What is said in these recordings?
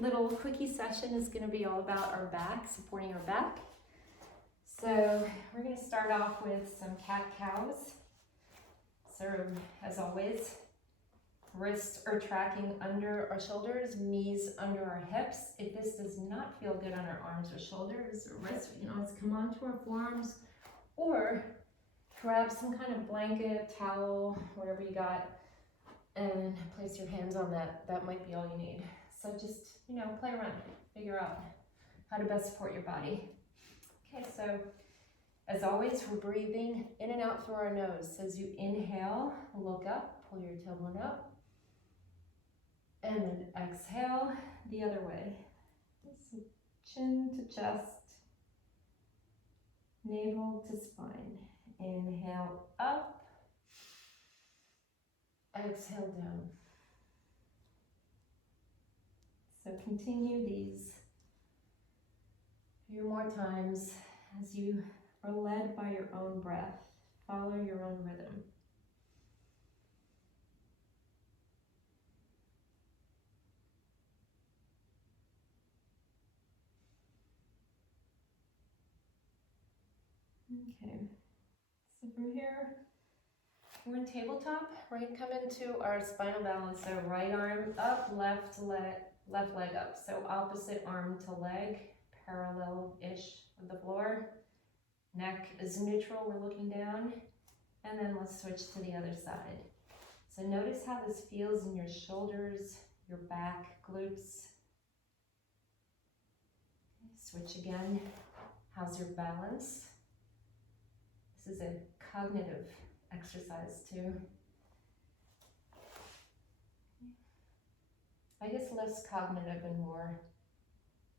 little quickie session is going to be all about our back, supporting our back. So we're going to start off with some cat-cows. So as always, wrists are tracking under our shoulders, knees under our hips. If this does not feel good on our arms or shoulders or wrists, we can always come onto our forearms or grab some kind of blanket, towel, whatever you got, and place your hands on that. That might be all you need. So just, play around, figure out how to best support your body. Okay, so as always, we're breathing in and out through our nose. So as you inhale, look up, pull your tailbone up, and then exhale the other way. So chin to chest, navel to spine. Inhale up, exhale down. So continue these a few more times as you are led by your own breath. Follow your own rhythm. Okay, so from here, we're in tabletop. We're going to come into our Spinal Balancer. Right arm up, left leg up. So opposite arm to leg, parallel-ish with the floor. Neck is neutral, we're looking down. And then let's switch to the other side. So notice how this feels in your shoulders, your back, glutes. Switch again. How's your balance? This is a cognitive exercise too. I guess less cognitive and more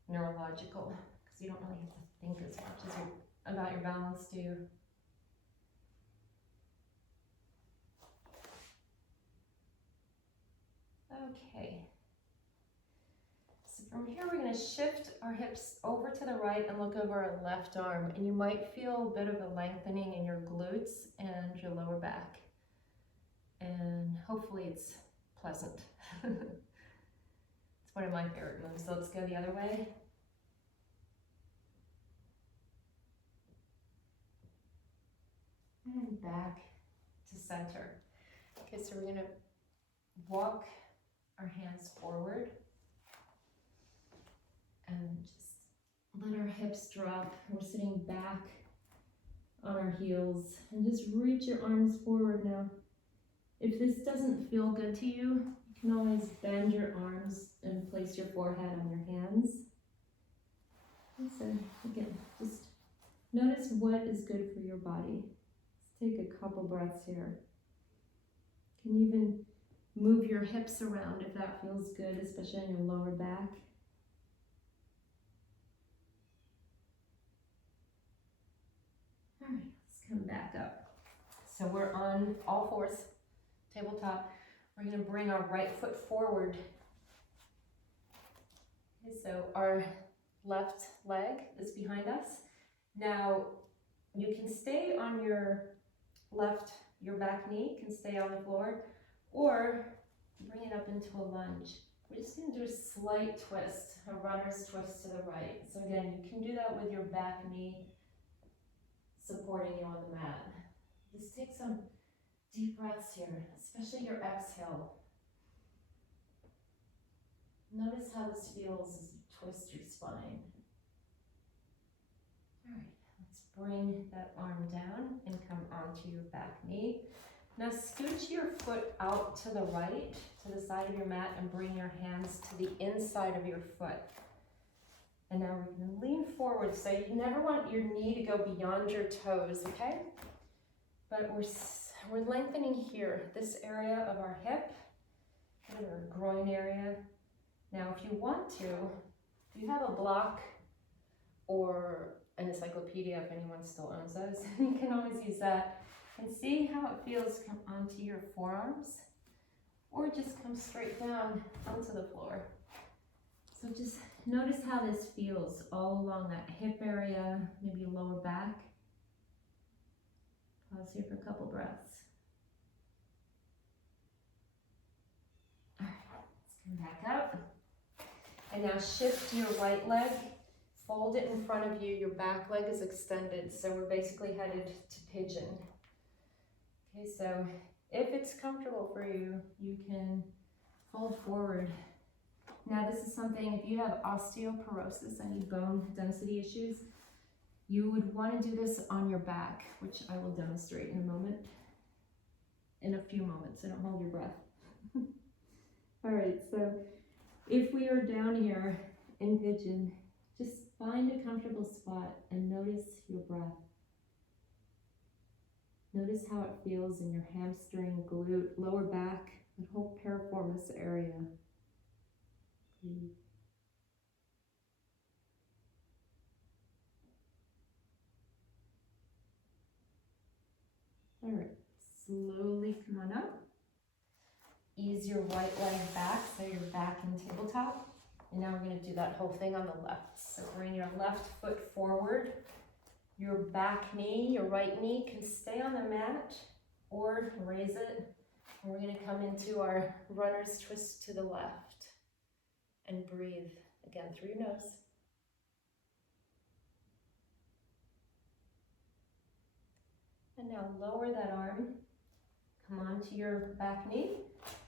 neurological, because you don't really have to think as much as about your balance, do you? Okay. So from here, we're going to shift our hips over to the right and look over our left arm. And you might feel a bit of a lengthening in your glutes and your lower back. And hopefully it's pleasant. It's one of my favorite moves. So let's go the other way. And back to center. Okay, so we're going to walk our hands forward. And just let our hips drop. We're sitting back on our heels. And just reach your arms forward now. If this doesn't feel good to you, you can always bend your arms and place your forehead on your hands. And so again, just notice what is good for your body. Let's take a couple breaths here. You can even move your hips around if that feels good, especially on your lower back. All right, let's come back up. So we're on all fours, tabletop. We're going to bring our right foot forward. Okay, so our left leg is behind us. Now, you can stay on your back knee can stay on the floor, or bring it up into a lunge. We're just going to do a slight twist, a runner's twist to the right. So again, you can do that with your back knee supporting you on the mat. Just take some deep breaths here, especially your exhale. Notice how this feels as you twist your spine. All right, let's bring that arm down and come onto your back knee. Now scooch your foot out to the right, to the side of your mat, and bring your hands to the inside of your foot. And now we're going to lean forward. So you never want your knee to go beyond your toes, okay? But we're lengthening here, this area of our hip, or groin area. Now, if you want to, if you have a block or an encyclopedia, if anyone still owns those, you can always use that. And see how it feels come onto your forearms, or just come straight down onto the floor. So just notice how this feels all along that hip area, maybe lower back. Pause here for a couple breaths. All right, let's come back up. And now shift your right leg, fold it in front of you, your back leg is extended, so we're basically headed to pigeon. Okay, so if it's comfortable for you, you can fold forward. Now this is something, if you have osteoporosis, any bone density issues, you would want to do this on your back, which I will demonstrate in a moment, in a few moments, so don't hold your breath. All right, so if we are down here in pigeon, just find a comfortable spot and notice your breath. Notice how it feels in your hamstring, glute, lower back, the whole piriformis area. Breathe. All right, slowly come on up. Ease your right leg back so you're back in tabletop. And now we're going to do that whole thing on the left. So bring your left foot forward. Your back knee, your right knee can stay on the mat or raise it. And we're going to come into our runner's twist to the left. And breathe again through your nose. And now lower that arm. Come onto your back knee.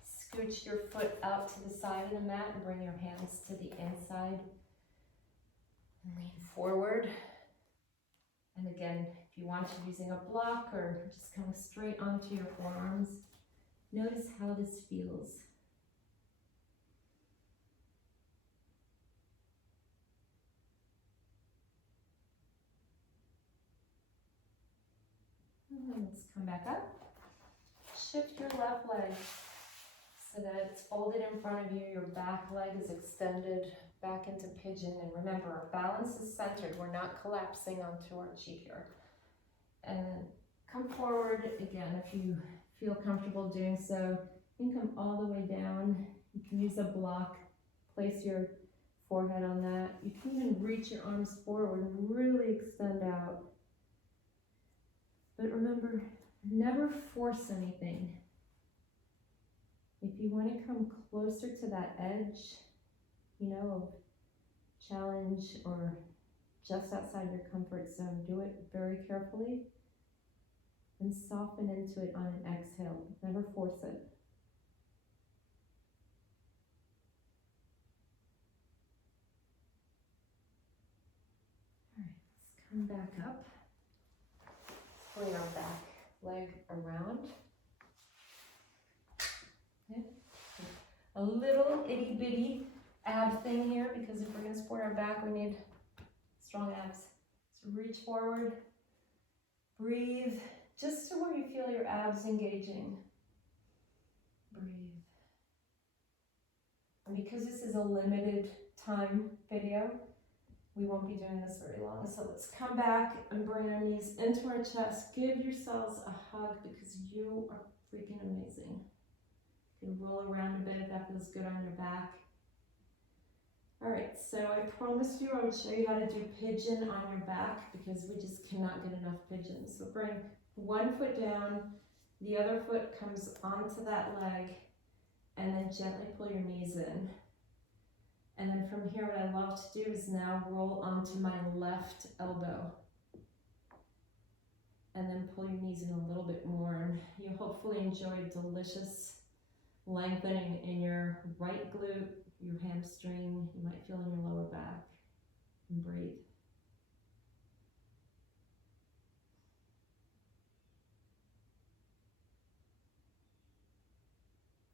Scooch your foot out to the side of the mat and bring your hands to the inside. And lean forward. And again, if you want to, using a block or just come straight onto your forearms, notice how this feels. And let's come back up. Shift your left leg so that it's folded in front of you. Your back leg is extended back into pigeon. And remember, our balance is centered. We're not collapsing onto our cheek here. And then come forward again if you feel comfortable doing so. You can come all the way down. You can use a block. Place your forehead on that. You can even reach your arms forward and really extend out. But remember, never force anything. If you want to come closer to that edge, of challenge or just outside your comfort zone, do it very carefully and soften into it on an exhale. Never force it. All right, let's come back up. Bring our back leg around. Okay. A little itty bitty ab thing here, because if we're going to support our back, we need strong abs. So reach forward, breathe, just to where you feel your abs engaging. Breathe. And because this is a limited time video, we won't be doing this very long. So let's come back and bring our knees into our chest. Give yourselves a hug because you are freaking amazing. You can roll around a bit if that feels good on your back. All right, so I promised you I would show you how to do pigeon on your back because we just cannot get enough pigeons. So bring one foot down, the other foot comes onto that leg, and then gently pull your knees in. And then from here, what I love to do is now roll onto my left elbow. And then pull your knees in a little bit more. And you'll hopefully enjoy delicious lengthening in your right glute, your hamstring. You might feel in your lower back. And breathe.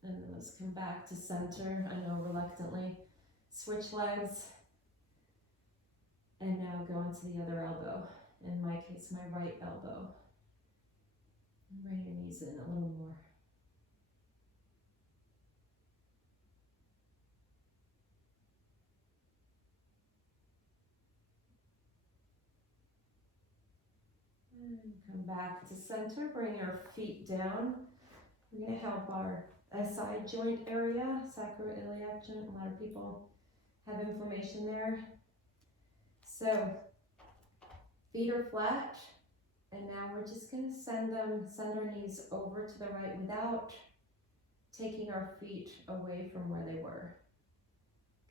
And then let's come back to center. I know, reluctantly. Switch legs, and now go into the other elbow. In my case, my right elbow. And bring your knees in a little more. And come back to center, bring our feet down. We're going to help our SI joint area, sacroiliac joint. A lot of people have inflammation there. So feet are flat, and now we're just going to send our knees over to the right without taking our feet away from where they were.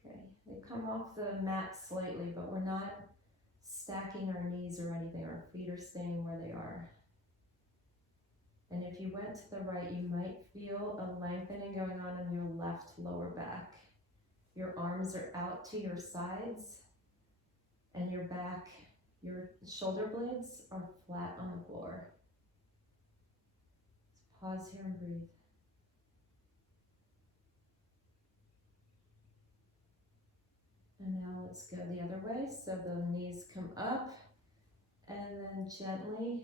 Okay, they come off the mat slightly, but we're not stacking our knees or anything. Our feet are staying where they are. And if you went to the right, you might feel a lengthening going on in your left lower back. Your arms are out to your sides, and your back, your shoulder blades are flat on the floor. So pause here and breathe. And now let's go the other way. So the knees come up, and then gently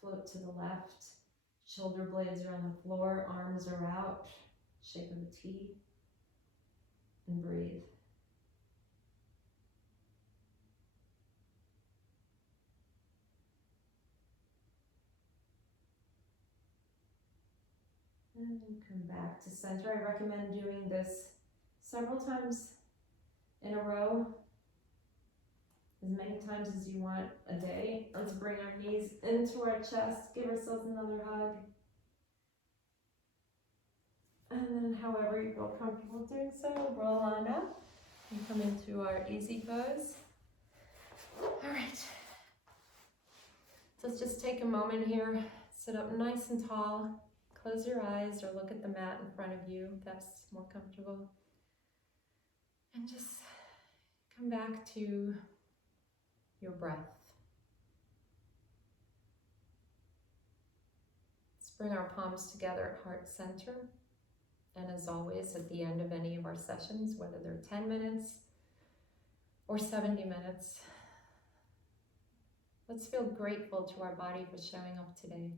float to the left. Shoulder blades are on the floor, arms are out, shape of a T, and breathe. And then come back to center. I recommend doing this several times in a row, as many times as you want a day. Let's bring our knees into our chest, give ourselves another hug. And then however you feel comfortable doing so, roll on up and come into our easy pose. All right. So let's just take a moment here, sit up nice and tall, close your eyes or look at the mat in front of you if that's more comfortable. And just come back to your breath. Let's bring our palms together at heart center. And as always, at the end of any of our sessions, whether they're 10 minutes or 70 minutes, let's feel grateful to our body for showing up today.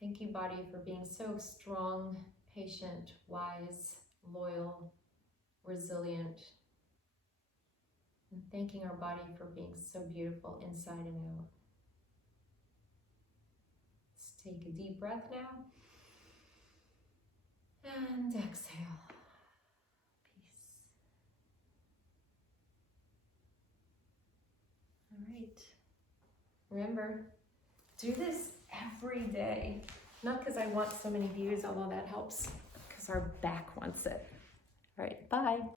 Thank you, body, for being so strong, patient, wise, loyal, resilient. And thanking our body for being so beautiful inside and out. Let's take a deep breath now. And exhale. Peace. All right. Remember, do this every day. Not because I want so many views, although that helps, because our back wants it. All right, bye.